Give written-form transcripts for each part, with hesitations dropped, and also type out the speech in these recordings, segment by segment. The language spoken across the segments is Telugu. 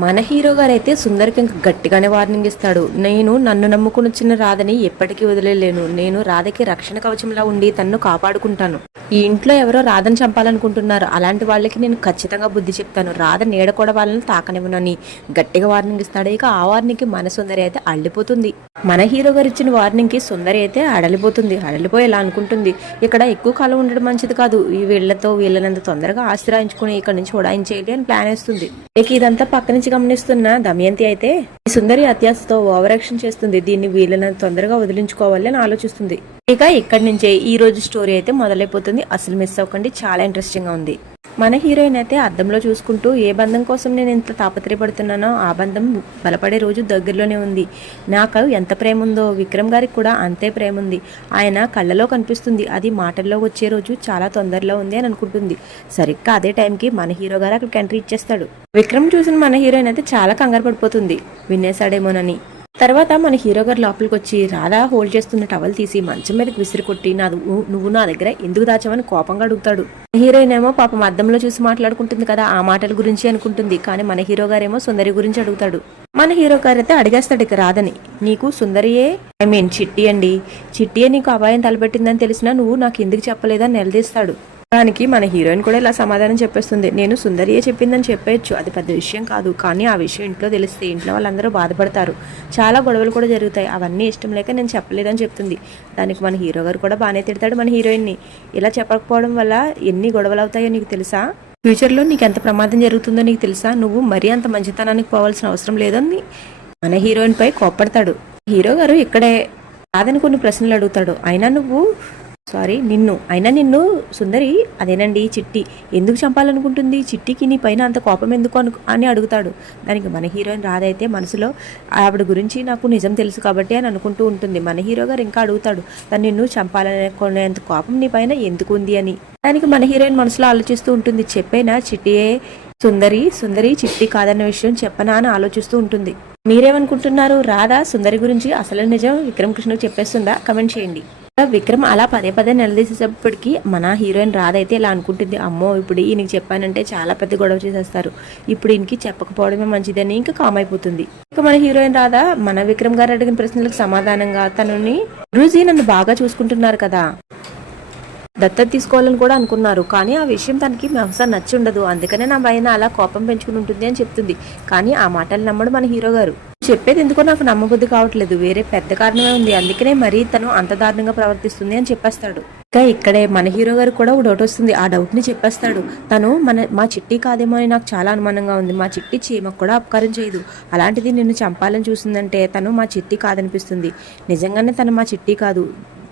మన హీరో గారైతే సుందర్కి ఇంక గట్టిగానే వార్నింగ్ ఇస్తాడు. నన్ను నమ్ముకుని వచ్చిన రాధని ఎప్పటికీ వదిలేలేను. నేను రాధకి రక్షణ కవచంలా ఉండి తన్ను కాపాడుకుంటాను. ఈ ఇంట్లో ఎవరో రాధని చంపాలనుకుంటున్నారు. అలాంటి వాళ్ళకి నేను ఖచ్చితంగా బుద్ధి చెప్తాను. రాధ నీడ కూడా వాళ్ళని తాకనివ్వనని గట్టిగా వార్నింగ్ ఇస్తాడు. ఇక ఆ వార్నింగ్ కి మన సుందరి అయితే అల్లిపోతుంది. మన హీరో గారు ఇచ్చిన వార్నింగ్ కి సుందరి అయితే అడలిపోతుంది. అడలిపోయి ఇలా అనుకుంటుంది, ఇక్కడ ఎక్కువ కాలం ఉండడం మంచిది కాదు. ఈ వీళ్ళనంత తొందరగా ఆస్తి రాయించుకుని ఇక్కడ నుంచి ఉడాయించేయాలి అని ప్లాన్ వేస్తుంది. ఇక ఇదంతా పక్క నుంచి గమనిస్తున్న దమయంతి అయితే ఈ సుందరి అత్యాశతో ఓవర్ యాక్షన్ చేస్తుంది. దీన్ని వీళ్ళని తొందరగా వదిలించుకోవాలి అని ఆలోచిస్తుంది. ఇక ఇక్కడి నుంచే ఈ రోజు స్టోరీ అయితే మొదలైపోతుంది. అసలు మిస్ అవ్వకండి, చాలా ఇంట్రెస్టింగ్ గా ఉంది. మన హీరోయిన్ అయితే అద్దంలో చూసుకుంటూ ఏ బంధం కోసం నేను ఇంత తాపత్రయపడుతున్నానో ఆ బంధం బలపడే రోజు దగ్గరలోనే ఉంది. నాకు ఎంత ప్రేమ ఉందో విక్రమ్ గారికి కూడా అంతే ప్రేమ ఉంది. ఆయన కళ్ళలో కనిపిస్తుంది. అది మాటల్లో వచ్చే రోజు చాలా తొందరలో ఉంది అని అనుకుంటుంది. సరిగ్గా అదే టైంకి మన హీరో గారు అక్కడికి ఎంట్రీ ఇచ్చేస్తాడు. విక్రమ్ చూసిన మన హీరోయిన్ అయితే చాలా కంగారు పడిపోతుంది, వినేశాడేమోనని. తర్వాత మన హీరో గారు లోపలికి వచ్చి రాధా హోల్డ్ చేస్తున్న టవల్ తీసి మంచం మీదకి విసిరి కొట్టి నువ్వు నా దగ్గర ఎందుకు దాచావని కోపంగా అడుగుతాడు. హీరోయిన్ ఏమో పాపం అద్దంలో చూసి మాట్లాడుకుంటుంది కదా, ఆ మాటల గురించి అనుకుంటుంది. కానీ మన హీరో గారేమో సుందరి గురించి అడుగుతాడు. మన హీరో గారు అయితే అడిగేస్తాడు ఇక రాధని, నీకు సుందరియే చిట్టి అండి, చిట్టియే నీకు అపాయం తలపెట్టిందని తెలిసినా నువ్వు నాకు ఎందుకు చెప్పలేదని నిలదీస్తాడు. దానికి మన హీరోయిన్ కూడా ఇలా సమాధానం చెప్పేస్తుంది, నేను సుందరియే చెప్పిందని చెప్పేయచ్చు, అది పెద్ద విషయం కాదు. కానీ ఆ విషయం ఇంట్లో తెలిస్తే ఇంట్లో వాళ్ళందరూ బాధపడతారు, చాలా గొడవలు కూడా జరుగుతాయి, అవన్నీ ఇష్టం లేక నేను చెప్పలేదని చెప్తుంది. దానికి మన హీరో గారు కూడా బాగానే తిడతాడు మన హీరోయిన్ని. ఇలా చెప్పకపోవడం వల్ల ఎన్ని గొడవలు అవుతాయో నీకు తెలుసా, ఫ్యూచర్లో నీకు ఎంత ప్రమాదం జరుగుతుందో నీకు తెలుసా, నువ్వు మరీ అంత మంచితనానికి పోవాల్సిన అవసరం లేదని మన హీరోయిన్ పై కోప్పడతాడు. హీరో గారు ఇక్కడే కాదని కొన్ని ప్రశ్నలు అడుగుతాడు. నిన్ను సుందరి అదేనండి చిట్టి ఎందుకు చంపాలనుకుంటుంది, చిట్టికి నీ పైన అంత కోపం ఎందుకు అని అడుగుతాడు. దానికి మన హీరోయిన్ రాధ అయితే మనసులో ఆవిడ గురించి నాకు నిజం తెలుసు కాబట్టి అని అనుకుంటూ ఉంటుంది. మన హీరో గారు ఇంకా అడుగుతాడు, తను నిన్ను చంపాలనుకునేంత కోపం నీ పైన ఎందుకు ఉంది అని. దానికి మన హీరోయిన్ మనసులో ఆలోచిస్తూ ఉంటుంది, చెప్పేనా చిట్టియే సుందరి చిట్టి కాదన్న విషయం చెప్పనా అని ఆలోచిస్తూ ఉంటుంది. మీరేమనుకుంటున్నారు, రాధ సుందరి గురించి అసలు నిజం విక్రమ్ కృష్ణకు చెప్పేస్తుందా? కమెంట్ చేయండి. విక్రమ్ అలా పదే నిలదీసేటప్పటికి మన హీరోయిన్ రాధ అయితే ఇలా అనుకుంటుంది, అమ్మో ఇప్పుడు ఈయనకి చెప్పానంటే చాలా పెద్ద గొడవ చేసేస్తారు, ఇప్పుడు ఈయనకి చెప్పకపోవడమే మంచిదని ఇంకా కామ్ అయిపోతుంది. ఇంకా మన హీరోయిన్ రాధ మన విక్రమ్ గారు అడిగిన ప్రశ్నలకు సమాధానంగా తనని గురూజీ నన్ను బాగా చూసుకుంటున్నారు కదా, దత్తత తీసుకోవాలని కూడా అనుకున్నారు, కానీ ఆ విషయం తనకి బహుశా నచ్చి ఉండదు, అందుకనే నా పైన అలా కోపం పెంచుకుని ఉంటుంది అని చెప్తుంది. కానీ ఆ మాటలు నమ్మడు మన హీరో గారు. చెప్పేది ఎందుకో నాకు నమ్మబుద్ధి కావట్లేదు, వేరే పెద్ద కారణమే ఉంది, అందుకనే మరీ తను అంత దారుణంగా ప్రవర్తిస్తుంది అని చెప్పేస్తాడు. ఇంకా ఇక్కడే మన హీరో గారు కూడా ఒక డౌట్ వస్తుంది. ఆ డౌట్ ని చెప్పేస్తాడు. తను మా చిట్టి కాదేమో అని నాకు చాలా అనుమానంగా ఉంది, మా చిట్టి చీమకు కూడా అపకారం చేయదు, అలాంటిది నిన్ను చంపాలని చూసిందంటే తను మా చిట్టి కాదనిపిస్తుంది. నిజంగానే తను మా చిట్టి కాదు,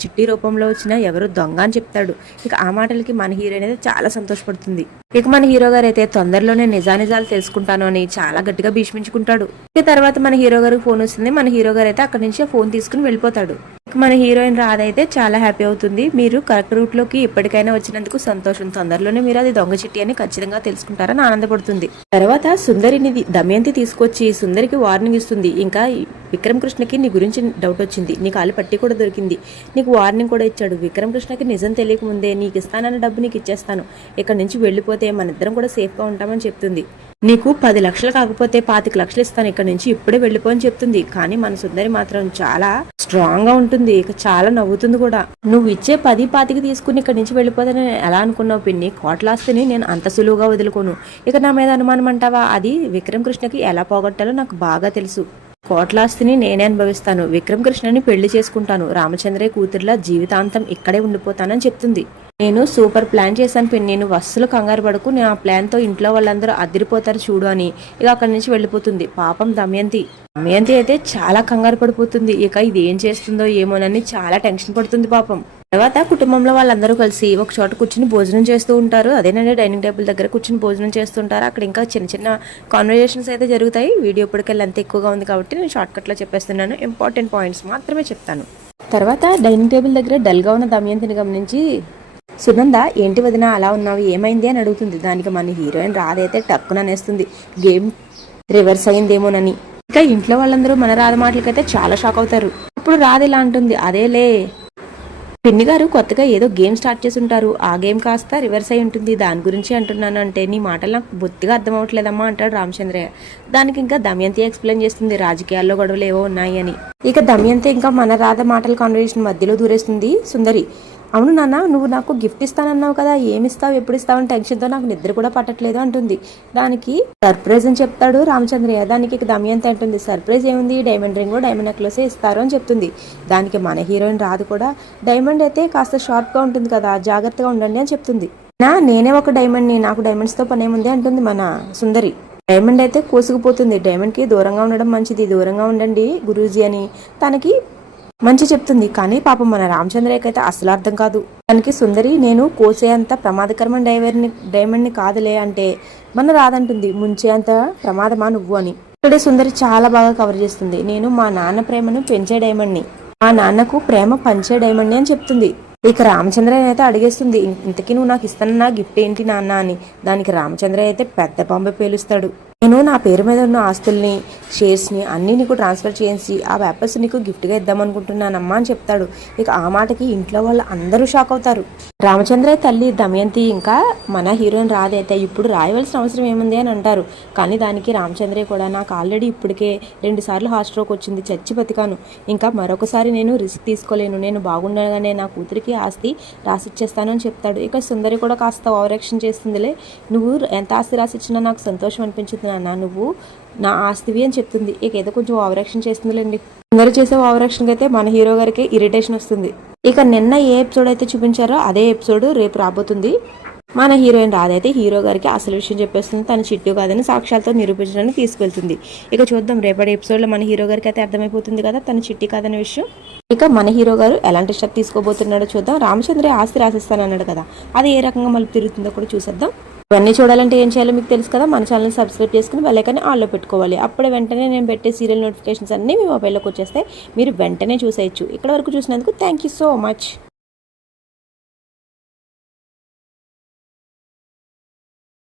చిట్టి రూపంలో వచ్చిన ఎవరు దొంగ అని చెప్తాడు. ఇక ఆ మాటలకి మన హీరోయిన్ అయితే చాలా సంతోషపడుతుంది. ఇక మన హీరో గారు అయితే తొందరలోనే నిజానిజాలు తెలుసుకుంటాను అని చాలా గట్టిగా భీష్మించుకుంటాడు. ఇక తర్వాత మన హీరో గారికి ఫోన్ వస్తుంది. మన హీరో గారు అయితే అక్కడి నుంచి ఫోన్ తీసుకుని వెళ్ళిపోతాడు. మన హీరోయిన్ రాధ అయితే చాలా హ్యాపీ అవుతుంది. మీరు కరెక్ట్ రూట్ లోకి ఇప్పటికైనా వచ్చినందుకు సంతోషం, తొందరలోనే మీరు అది దొంగ చిట్టి అని ఖచ్చితంగా తెలుసుకుంటారని ఆనందపడుతుంది. తర్వాత సుందరిని దమయంతి తీసుకొచ్చి సుందరికి వార్నింగ్ ఇస్తుంది. ఇంకా విక్రమ్ కృష్ణకి నీ గురించి డౌట్ వచ్చింది, నీ కాలి పట్టి కూడా దొరికింది, నీకు వార్నింగ్ కూడా ఇచ్చాడు, విక్రమ్ కృష్ణకి నిజం తెలియక ముందే నీకు ఇస్తానన్న డబ్బు నీకు ఇచ్చేస్తాను, ఇక్కడ నుంచి వెళ్ళిపోతే మన ఇద్దరం కూడా సేఫ్ గా ఉంటామని చెప్తుంది. నీకు 10 లక్షలు కాకపోతే 25 లక్షలు ఇస్తాను, ఇక్కడ నుంచి ఇప్పుడే వెళ్ళిపో అని చెప్తుంది. కానీ మన సుందరి మాత్రం చాలా స్ట్రాంగ్ గా ఉంటుంది. ఇక చాలా నవ్వుతుంది కూడా. నువ్వు ఇచ్చే 10-25 తీసుకుని ఇక్కడ నుంచి వెళ్ళిపోతానని ఎలా అనుకున్నావు పిన్ని, కోట్లాస్తిని నేను అంత సులువుగా వదులుకోను. ఇక నా మీద అనుమానం అంటావా, అది విక్రమ్ కృష్ణకి ఎలా పోగొట్టాలో నాకు బాగా తెలుసు, కోట్లాస్తిని నేనే అనుభవిస్తాను, విక్రమ్ కృష్ణని పెళ్లి చేసుకుంటాను, రామచంద్రయ్య కూతురులా జీవితాంతం ఇక్కడే ఉండిపోతానని చెప్తుంది. నేను సూపర్ ప్లాన్ చేశాను పిన్ని, నేను వస్సులు కంగారు పడకు, నేను ఆ ప్లాన్ తో ఇంట్లో వాళ్ళందరూ అదిరిపోతారు చూడు అని ఇక అక్కడి నుంచి వెళ్ళిపోతుంది. పాపం దమయంతి అయితే చాలా కంగారు పడిపోతుంది. ఇక ఇది ఏం చేస్తుందో ఏమోనని చాలా టెన్షన్ పడుతుంది పాపం. తర్వాత కుటుంబంలో వాళ్ళందరూ కలిసి ఒక చోట కూర్చుని భోజనం చేస్తూ ఉంటారు. అదేనండి డైనింగ్ టేబుల్ దగ్గర కూర్చుని భోజనం చేస్తుంటారు. అక్కడ ఇంకా చిన్న కాన్వర్జేషన్స్ అయితే జరుగుతాయి. వీడియో ఇప్పటికెళ్ళి అంత ఎక్కువగా ఉంది కాబట్టి నేను షార్ట్ కట్ లో చెప్పేస్తున్నాను, ఇంపార్టెంట్ పాయింట్స్ మాత్రమే చెప్తాను. తర్వాత డైనింగ్ టేబుల్ దగ్గర డల్ గా ఉన్న దమయంతిని గమనించి సునంద ఏంటి వదిన అలా ఉన్నావు, ఏమైంది అని అడుగుతుంది. దానికి మన హీరోయిన్ రాధ అయితే టక్కున అనేస్తుంది, గేమ్ రివర్స్ అయిందేమోనని. ఇంకా ఇంట్లో వాళ్ళందరూ మన రాధ మాటలకైతే చాలా షాక్ అవుతారు. అప్పుడు రాధ ఇలా అంటుంది, అదేలే పిన్ని గారు కొత్తగా ఏదో గేమ్ స్టార్ట్ చేసి ఉంటారు, ఆ గేమ్ కాస్త రివర్స్ అయి ఉంటుంది, దాని గురించి అంటున్నాను అంటే నీ మాటలు నాకు బొత్తిగా అర్థం అవ్వట్లేదమ్మా అంటాడు రామచంద్రయ్య. దానికి ఇంకా దమయంతి ఎక్స్ప్లెయిన్ చేస్తుంది రాజకీయాల్లో గొడవలు ఏవో ఉన్నాయి అని. ఇక దమయంతి ఇంకా మన రాధ మాటల కాన్వర్సేషన్ మధ్యలో దూరేస్తుంది సుందరి. అవును నాన్న, నువ్వు నాకు గిఫ్ట్ ఇస్తానన్నావు కదా, ఏమిస్తావు ఎప్పుడు ఇస్తావు అని టెన్షన్తో నాకు నిద్ర కూడా పట్టట్లేదు అంటుంది. దానికి సర్ప్రైజ్ అని చెప్తాడు రామచంద్రయ్య. దానికి ఇక దమయంతి అంటుంది, సర్ప్రైజ్ ఏముంది, డైమండ్ రింగ్ డైమండ్ నెక్లెస్ ఇస్తారు అని చెప్తుంది. దానికి మన హీరోయిన్ రాదు కూడా, డైమండ్ అయితే కాస్త షార్ప్గా ఉంటుంది కదా, జాగ్రత్తగా ఉండండి అని చెప్తుంది. నేనే ఒక డైమండ్ని, నాకు డైమండ్స్తో పని ఏముంది అంటుంది మన సుందరి. డైమండ్ అయితే కోసుకుపోతుంది, డైమండ్కి దూరంగా ఉండడం మంచిది, దూరంగా ఉండండి గురూజీ అని తనకి మంచి చెప్తుంది. కానీ పాపం మన రామచంద్రయ్యకి అయితే అసలు అర్థం కాదు. దానికి సుందరి, నేను కోసే అంత ప్రమాదకరమైన డైమండ్ని కాదులే అంటే మన రాదంటుంది, ముంచే అంత ప్రమాదమా నువ్వు అని. ఇక్కడే సుందరి చాలా బాగా కవర్ చేస్తుంది, నేను మా నాన్న ప్రేమను పెంచే డైమండ్ని, మా నాన్నకు ప్రేమ పంచే డైమండ్ని అని చెప్తుంది. ఇక రామచంద్రయ్య అయితే అడిగేస్తుంది, ఇంతకీ నువ్వు నాకు ఇస్తానన్నా గిఫ్ట్ ఏంటి నాన్న అని. దానికి రామచంద్రయ్య అయితే పెద్ద బాంబే పేలుస్తాడు, నేను నా పేరు మీద ఉన్న ఆస్తుల్ని, షేర్స్ని అన్నీ నీకు ట్రాన్స్ఫర్ చేసి ఆ పేపర్స్ నీకు గిఫ్ట్గా ఇద్దామనుకుంటున్నానమ్మా అని చెప్తాడు. ఇక ఆ మాటకి ఇంట్లో వాళ్ళు అందరూ షాక్ అవుతారు. రామచంద్రయ్య తల్లి దమయంతి ఇంకా మన హీరోయిన్ రాధైతే ఇప్పుడు రాయవలసిన అవసరం ఏముంది అని అంటారు. కానీ దానికి రామచంద్రయ్య కూడా, నాకు ఆల్రెడీ ఇప్పటికే 2 సార్లు హార్ట్ స్ట్రోక్ వచ్చింది, చచ్చి బతికాను, ఇంకా మరొకసారి నేను రిస్క్ తీసుకోలేను, నేను బాగుండగానే నా కూతురికి ఆస్తి రాసిచ్చేస్తాను అని చెప్తాడు. ఇక సుందరి కూడా కాస్త ఓవర్ యాక్షన్ చేస్తుందిలే, నువ్వు ఎంత ఆస్తి రాసిచ్చినా నాకు సంతోషం అనిపించింది నాన్న, నువ్వు నా ఆస్తివి అని చెప్తుంది. ఇక ఏదో కొంచెం ఓవర్ యాక్షన్ చేస్తుందిలేండి. అందరూ చేసే ఓవర్ యాక్షన్కి అయితే మన హీరో గారికి ఇరిటేషన్ వస్తుంది. ఇక నిన్న ఏ ఎపిసోడ్ అయితే చూపించారో అదే ఎపిసోడ్ రేపు రాబోతుంది. మన హీరోయిన్ రాధైతే హీరో గారికి అసలు విషయం చెప్పేస్తుంది, తన చిట్టు కాదని సాక్ష్యాలతో నిరూపించడానికి తీసుకెళ్తుంది. ఇక చూద్దాం రేపటి ఎపిసోడ్లో మన హీరో గారికి అయితే అర్థమైపోతుంది కదా తన చిట్టి కాదనే విషయం. ఇక మన హీరో గారు ఎలాంటి స్టెప్ తీసుకోబోతున్నాడో చూద్దాం. రామచంద్రయ్య ఆస్తి రాసిస్తానన్నాడు కదా, అది ఏ రకంగా మళ్ళీ తిరుగుతుందో కూడా చూసేద్దాం. ఇవన్నీ చూడాలంటే ఏం చేయాలో మీకు తెలుసు కదా, మన ఛానల్ని సబ్స్క్రైబ్ చేసుకుని బెల్ ఐకాన్ని ఆన్లో పెట్టుకోవాలి. అప్పుడే వెంటనే నేను పెట్టే సీరియల్ నోటిఫికేషన్స్ అన్నీ మీ మొబైల్లోకి వచ్చేస్తే మీరు వెంటనే చూసేయచ్చు. ఇక్కడ వరకు చూసినందుకు థ్యాంక్ యూ సో మచ్.